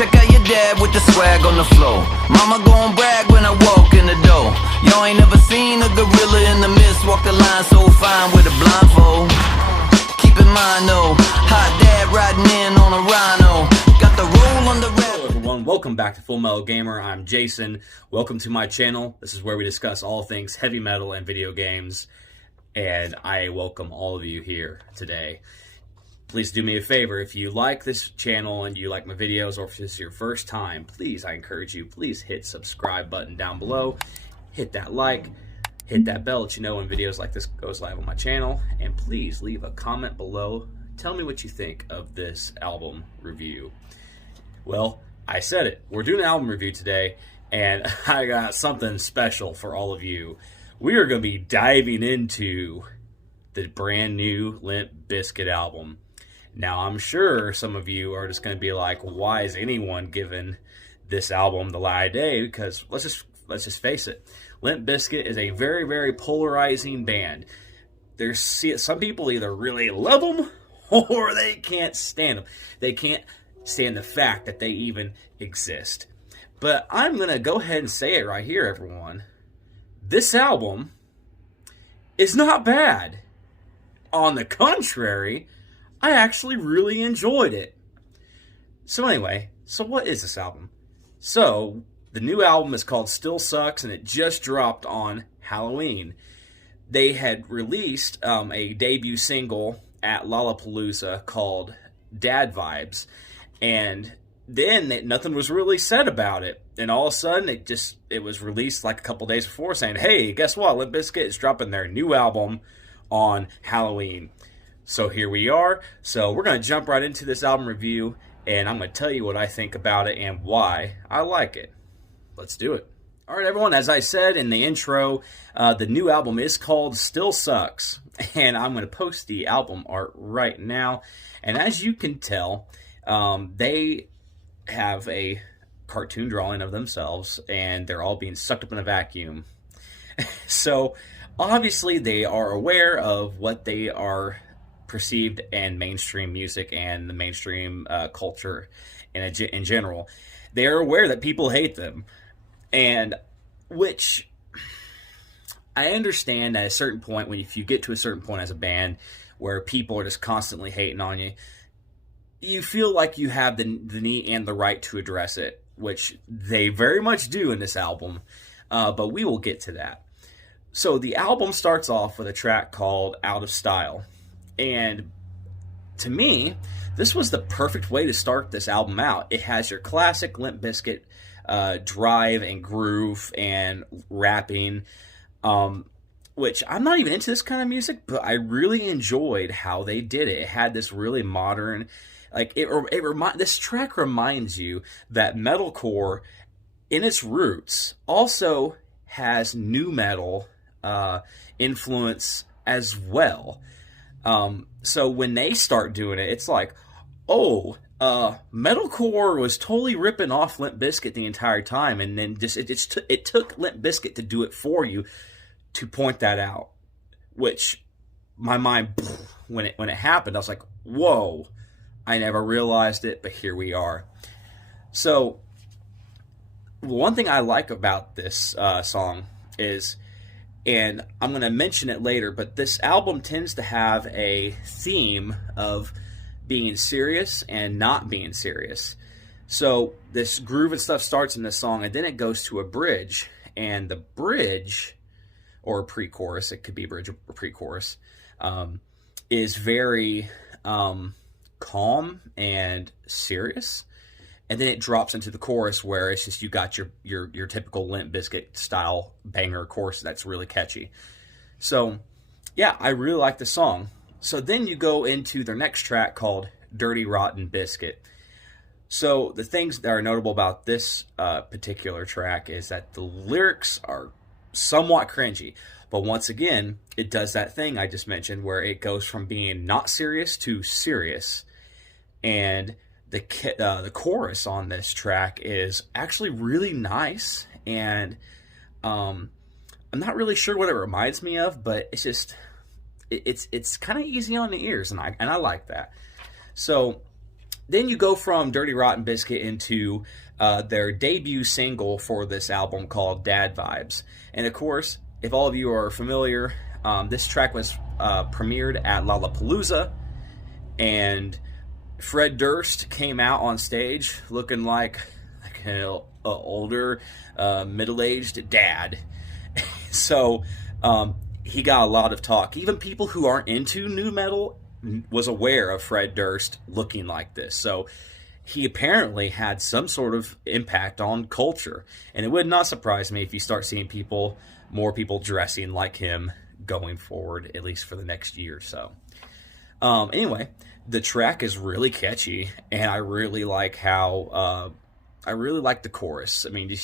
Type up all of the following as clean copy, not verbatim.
Check out your dad with the swag on the floor. Mama gon' brag when I walk in the door. Y'all ain't never seen a gorilla in the mist walk the line so fine with a blindfold. Keep in mind though, hot dad riding in on a rhino. Got the roll on the rap. Hello everyone, welcome back to Full Metal Gamer. I'm Jason. Welcome to my channel. This is where we discuss all things heavy metal and video games. And I welcome all of you here today. Please do me a favor, if you like this channel and you like my videos, or if this is your first time, please, I encourage you, please hit subscribe button down below, hit that like, hit that bell, let you know when videos like this goes live on my channel, and please leave a comment below. Tell me what you think of this album review. Well, I said it, we're doing an album review today, and I got something special for all of you. We are going to be diving into the brand new Limp Bizkit album. Now, I'm sure some of you are just going to be like, why is anyone giving this album the light of day? Because let's just face it, Limp Bizkit is a very, very polarizing band. Some people either really love them or they can't stand them. They can't stand the fact that they even exist. But I'm going to go ahead and say it right here, everyone. This album is not bad. On the contrary, I actually really enjoyed it. So anyway, so what is this album? So, the new album is called Still Sucks, and it just dropped on Halloween. They had released a debut single at Lollapalooza called Dad Vibes, and then nothing was really said about it. And all of a sudden, it was released like a couple days before saying, hey, guess what? Limp Bizkit is dropping their new album on Halloween. So here we are. So we're going to jump right into this album review, and I'm going to tell you what I think about it and why I like it. Let's do it. All right, everyone, as I said in the intro, the new album is called Still Sucks, and I'm going to post the album art right now. And as you can tell, they have a cartoon drawing of themselves, and they're all being sucked up in a vacuum. So obviously they are aware of what they are perceived in mainstream music and the mainstream culture in general. They are aware that people hate them, and which I understand at a certain point, if you get to a certain point as a band where people are just constantly hating on you, you feel like you have the need and the right to address it, which they very much do in this album, but we will get to that. So the album starts off with a track called Out of Style. And to me, this was the perfect way to start this album out. It has your classic Limp Bizkit drive and groove and rapping, which I'm not even into this kind of music, but I really enjoyed how they did it. It had this really modern, like this track reminds you that metalcore in its roots also has nu metal influence as well. So when they start doing it, it's like, oh, metalcore was totally ripping off Limp Bizkit the entire time, and then it took Limp Bizkit to do it for you to point that out. Which my mind, when it happened, I was like, whoa, I never realized it, but here we are. So one thing I like about this song is, and I'm going to mention it later, but this album tends to have a theme of being serious and not being serious. So this groove and stuff starts in this song, and then it goes to a bridge. And the bridge, or a pre-chorus, it could be a bridge or pre-chorus, is very calm and serious. And then it drops into the chorus where it's just you got your typical Limp Bizkit style banger chorus that's really catchy. So, yeah, I really like the song. So then you go into their next track called Dirty Rotten Biscuit. So the things that are notable about this particular track is that the lyrics are somewhat cringy. But once again, it does that thing I just mentioned where it goes from being not serious to serious. And the chorus on this track is actually really nice, and I'm not really sure what it reminds me of, but it's just it's kind of easy on the ears, and I like that. So then you go from Dirty Rotten Biscuit into their debut single for this album called Dad Vibes. And of course, if all of you are familiar, this track was premiered at Lollapalooza, and Fred Durst came out on stage looking like an older, middle-aged dad. So he got a lot of talk. Even people who aren't into nu metal was aware of Fred Durst looking like this. So he apparently had some sort of impact on culture. And it would not surprise me if you start seeing more people dressing like him going forward, at least for the next year or so. Anyway, the track is really catchy, and I really like how I really like the chorus. I mean,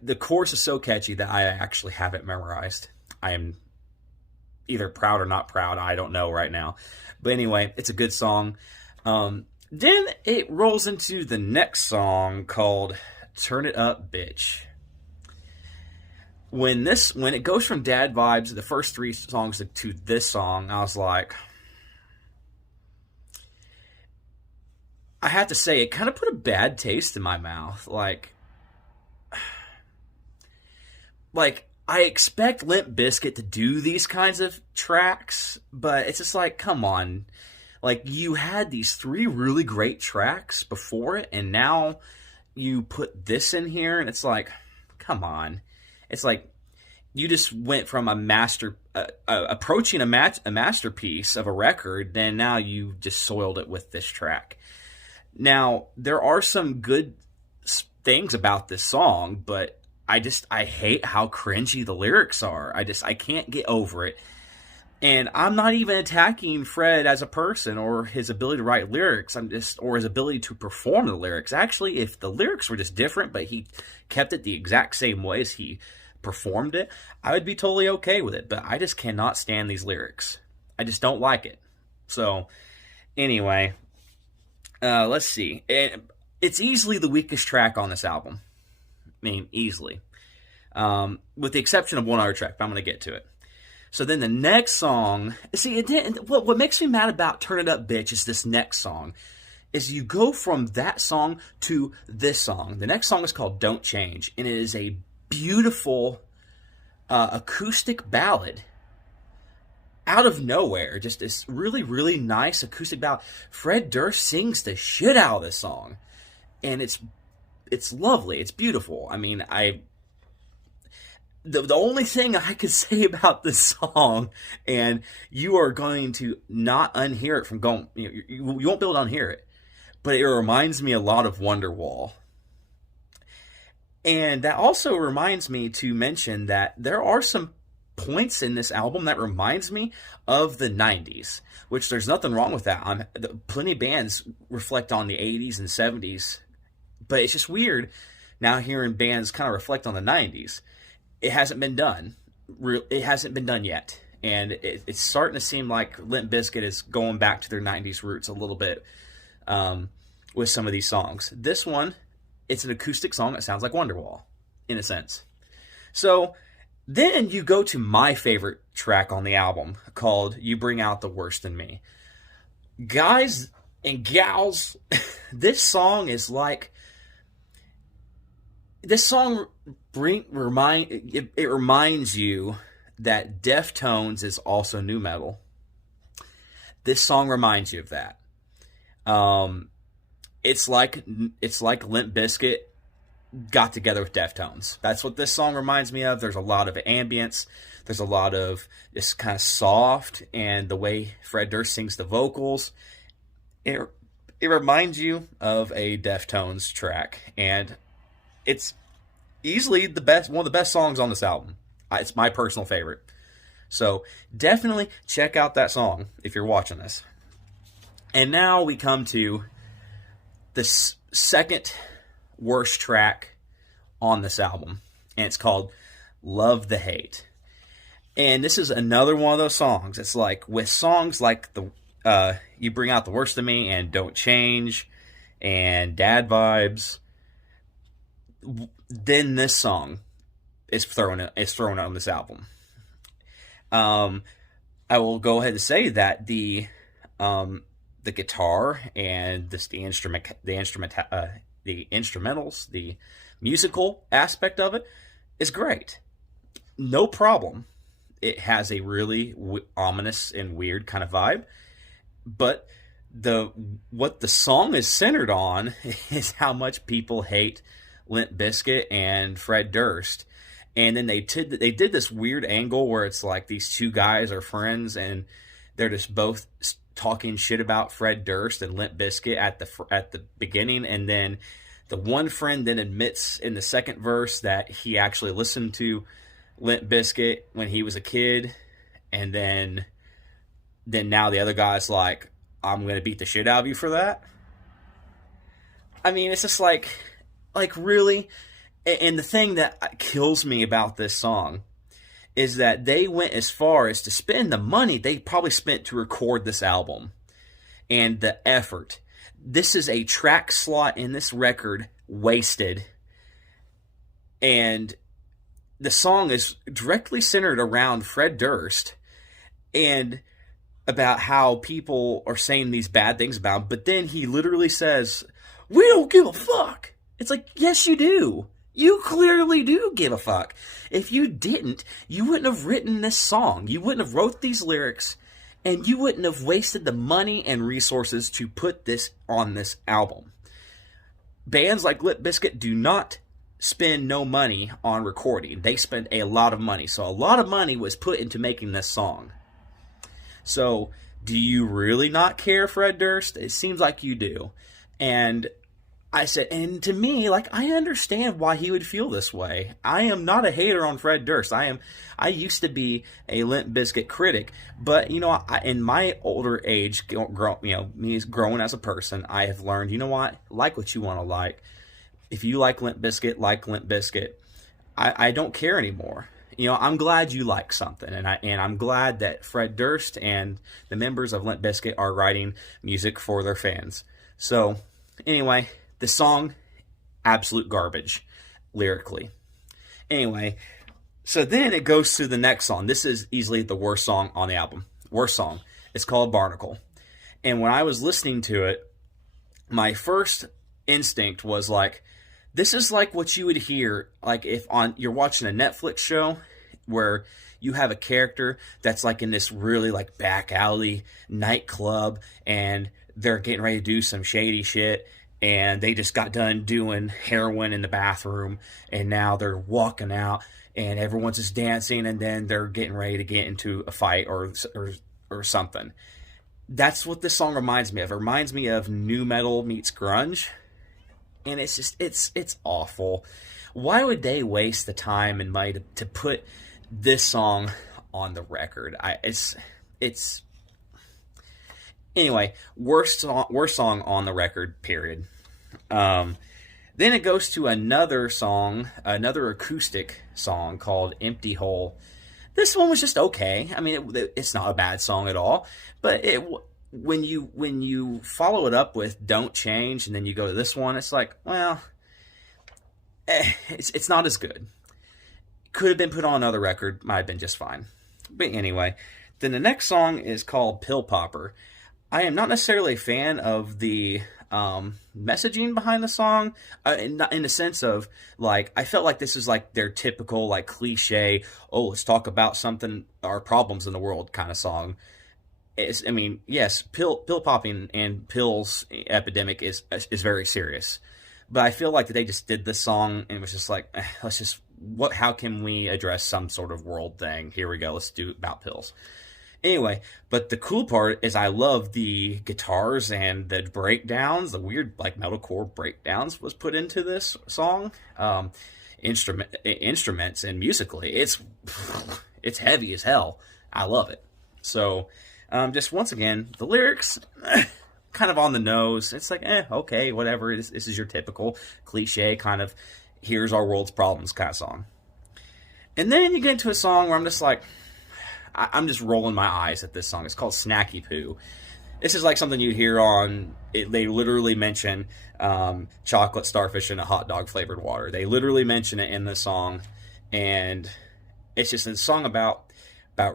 the chorus is so catchy that I actually have it memorized. I am either proud or not proud. I don't know right now, but anyway, it's a good song. Then it rolls into the next song called "Turn It Up, Bitch." When it goes from Dad Vibes, the first three songs, to this song, I was like, I have to say, it kind of put a bad taste in my mouth. Like I expect Limp Bizkit to do these kinds of tracks, but it's just like, come on. Like, you had these three really great tracks before it, and now you put this in here, and it's like, come on. It's like you just went from approaching a masterpiece of a record, then now you just soiled it with this track. Now, there are some good things about this song, but I hate how cringy the lyrics are. I can't get over it. And I'm not even attacking Fred as a person or his ability to write lyrics. Or his ability to perform the lyrics. Actually, if the lyrics were just different, but he kept it the exact same way as he performed it, I would be totally okay with it. But I just cannot stand these lyrics. I just don't like it. So, anyway, let's see. It's easily the weakest track on this album. I mean, easily. With the exception of one other track, but I'm going to get to it. So then the next song, see, what makes me mad about Turn It Up, Bitch is this next song. Is you go from that song to this song. The next song is called Don't Change, and it is a beautiful acoustic ballad. Out of nowhere, just this really, really nice acoustic ballad. Fred Durst sings the shit out of this song. And it's lovely. It's beautiful. I mean, the only thing I could say about this song, and you are going to not unhear it from going, you won't be able to unhear it, but it reminds me a lot of Wonderwall. And that also reminds me to mention that there are some points in this album that reminds me of the 90s, which there's nothing wrong with that. Plenty of bands reflect on the 80s and 70s, but it's just weird now hearing bands kind of reflect on the 90s. It hasn't been done. It hasn't been done yet. And it's starting to seem like Limp Bizkit is going back to their 90s roots a little bit with some of these songs. This one, it's an acoustic song that sounds like Wonderwall, in a sense. So then you go to my favorite track on the album, called You Bring Out the Worst in Me. Guys and gals, this song is like... This song reminds you that Deftones is also nu metal. This song reminds you of that. It's like Limp Bizkit got together with Deftones. That's what this song reminds me of. There's a lot of ambience. There's a lot of this kind of soft, and the way Fred Durst sings the vocals, it reminds you of a Deftones track, and it's easily one of the best songs on this album. It's my personal favorite. So definitely check out that song if you're watching this. And now we come to the second worst track on this album, and it's called Love the Hate. And this is another one of those songs. It's like, with songs like You Bring Out the Worst in Me and Don't Change and Dad Vibes, then this song is thrown on this album. I will go ahead and say that the the guitar and the instrumentals, the musical aspect of it is great. No problem. It has a really ominous and weird kind of vibe, but what the song is centered on is how much people hate Limp Bizkit and Fred Durst. And then they did this weird angle where it's like these two guys are friends and they're just both talking shit about Fred Durst and Limp Bizkit at the beginning, and then the one friend then admits in the second verse that he actually listened to Limp Bizkit when he was a kid, and then now the other guy's like, I'm gonna beat the shit out of you for that. I mean, it's just like really. And the thing that kills me about this song is that they went as far as to spend the money they probably spent to record this album and the effort. This is a track slot in this record wasted, and the song is directly centered around Fred Durst and about how people are saying these bad things about him, but then he literally says, "We don't give a fuck." It's like, yes, you do. You clearly do give a fuck. If you didn't, you wouldn't have written this song. You wouldn't have wrote these lyrics, and you wouldn't have wasted the money and resources to put this on this album. Bands like Limp Bizkit do not spend no money on recording. They spend a lot of money. So a lot of money was put into making this song. So do you really not care, Fred Durst? It seems like you do. And I said, and to me, like, I understand why he would feel this way. I am not a hater on Fred Durst. I used to be a Limp Bizkit critic, but in my older age, me growing as a person, I have learned, you know what you want to like. If you like Limp Bizkit, like Limp Bizkit. I don't care anymore. I'm glad you like something, and I'm glad that Fred Durst and the members of Limp Bizkit are writing music for their fans. So, anyway. The song, absolute garbage, lyrically. Anyway, so then it goes to the next song. This is easily the worst song on the album. Worst song. It's called Barnacle. And when I was listening to it, my first instinct was like, this is like what you would hear, like if you're watching a Netflix show where you have a character that's like in this really like back alley nightclub and they're getting ready to do some shady shit. And they just got done doing heroin in the bathroom, and now they're walking out, and everyone's just dancing, and then they're getting ready to get into a fight or something. That's what this song reminds me of. It reminds me of nu metal meets grunge, and it's just it's awful. Why would they waste the time and money to put this song on the record? It's Anyway, worst song on the record, period. Then it goes to another acoustic song called Empty Hole. This one was just okay. I mean, it's not a bad song at all. But when you follow it up with Don't Change and then you go to this one, it's like, well, it's not as good. Could have been put on another record. Might have been just fine. But anyway, then the next song is called Pill Popper. I am not necessarily a fan of the messaging behind the song, in the sense of, like, I felt like this is like their typical, like, cliche, let's talk about something, our problems in the world kind of song. Yes, pill popping and pills epidemic is very serious, but I feel like they just did this song and it was just like, how can we address some sort of world thing? Here we go, let's do it about pills. Anyway, but the cool part is I love the guitars and the breakdowns, the weird like metalcore breakdowns was put into this song. Instruments and musically, it's heavy as hell. I love it. So, just once again, the lyrics kind of on the nose. It's like, okay, whatever. This is your typical cliche kind of here's our world's problems kind of song. And then you get into a song where I'm just like, I'm just rolling my eyes at this song. It's called Snacky Poo. This is like something you'd hear on, they literally mention chocolate starfish in a hot dog flavored water. They literally mention it in the song. And it's just a song about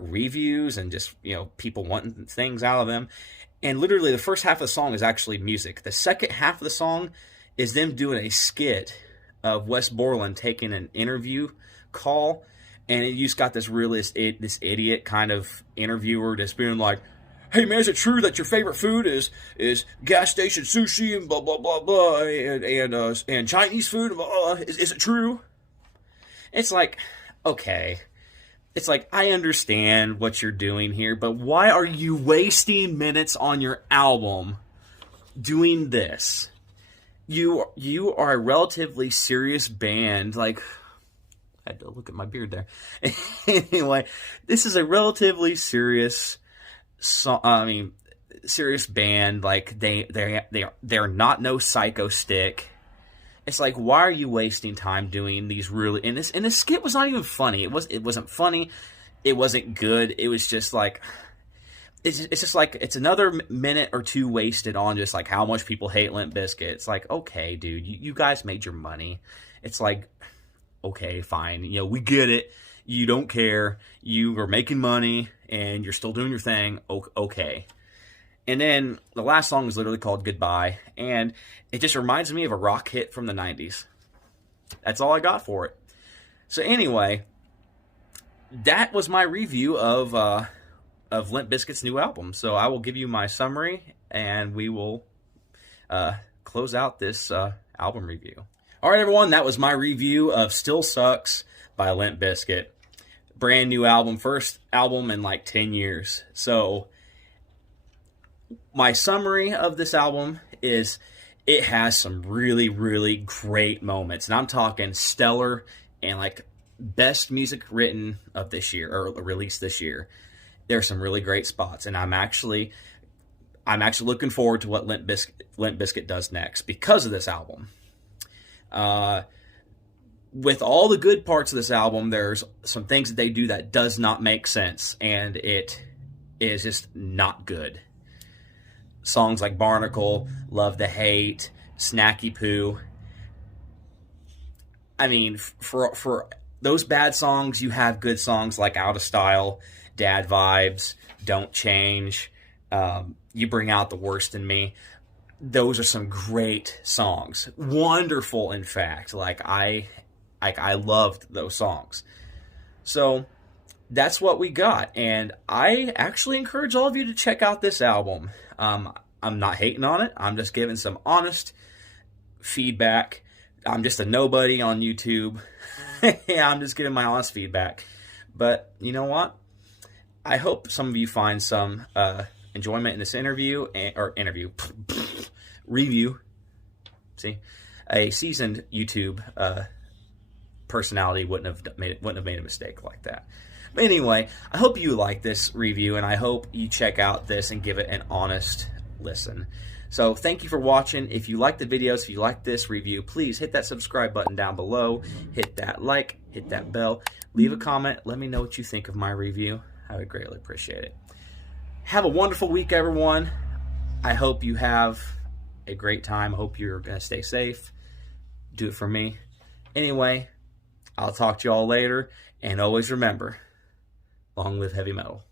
reviews and just, people wanting things out of them. And literally the first half of the song is actually music. The second half of the song is them doing a skit of Wes Borland taking an interview call, and you just got this this idiot kind of interviewer just being like, "Hey man, is it true that your favorite food is gas station sushi and blah blah blah blah and Chinese food? Blah, blah, blah. Is it true?" It's like, okay. It's like, I understand what you're doing here, but why are you wasting minutes on your album doing this? You are a relatively serious band. Like, I had to look at my beard there. Anyway, this is a relatively serious serious band. Like, they're not no Psycho Stick. It's like, why are you wasting time doing these really... And this skit was not even funny. It wasn't funny. It wasn't good. It was just like... It's just like, it's another minute or two wasted on just like how much people hate Limp Bizkit. It's like, okay, dude, you guys made your money. It's like, okay, fine. You know, we get it. You don't care. You are making money and you're still doing your thing. Okay. And then the last song is literally called Goodbye, and it just reminds me of a rock hit from the 90s. That's all I got for it. So anyway, that was my review of Limp Bizkit's new album. So I will give you my summary, and we will close out this album review. All right, everyone, that was my review of Still Sucks by Limp Bizkit. Brand new album, first album in like 10 years. So my summary of this album is it has some really, really great moments. And I'm talking stellar and like best music written of this year or released this year. There's some really great spots. And I'm actually looking forward to what Limp Bizkit does next because of this album. With all the good parts of this album, there's some things that they do that does not make sense. And it is just not good. Songs like Barnacle, Love the Hate, Snacky Poo. I mean, for those bad songs, you have good songs like Out of Style, Dad Vibes, Don't Change, You Bring Out the Worst in Me. Those are some great songs. Wonderful, in fact. I loved those songs. So that's what we got. And I actually encourage all of you to check out this album. I'm not hating on it. I'm just giving some honest feedback. I'm just a nobody on YouTube. I'm just giving my honest feedback. But you know what? I hope some of you find some enjoyment in this review. See, a seasoned YouTube personality wouldn't have made a mistake like that. But anyway, I hope you like this review, and I hope you check out this and give it an honest listen. So thank you for watching. If you like the videos, if you like this review, please hit that subscribe button down below. Hit that like, hit that bell. Leave a comment. Let me know what you think of my review. I would greatly appreciate it. Have a wonderful week, everyone. I hope you have a great time. I hope you're going to stay safe. Do it for me. Anyway, I'll talk to you all later. And always remember, long live heavy metal.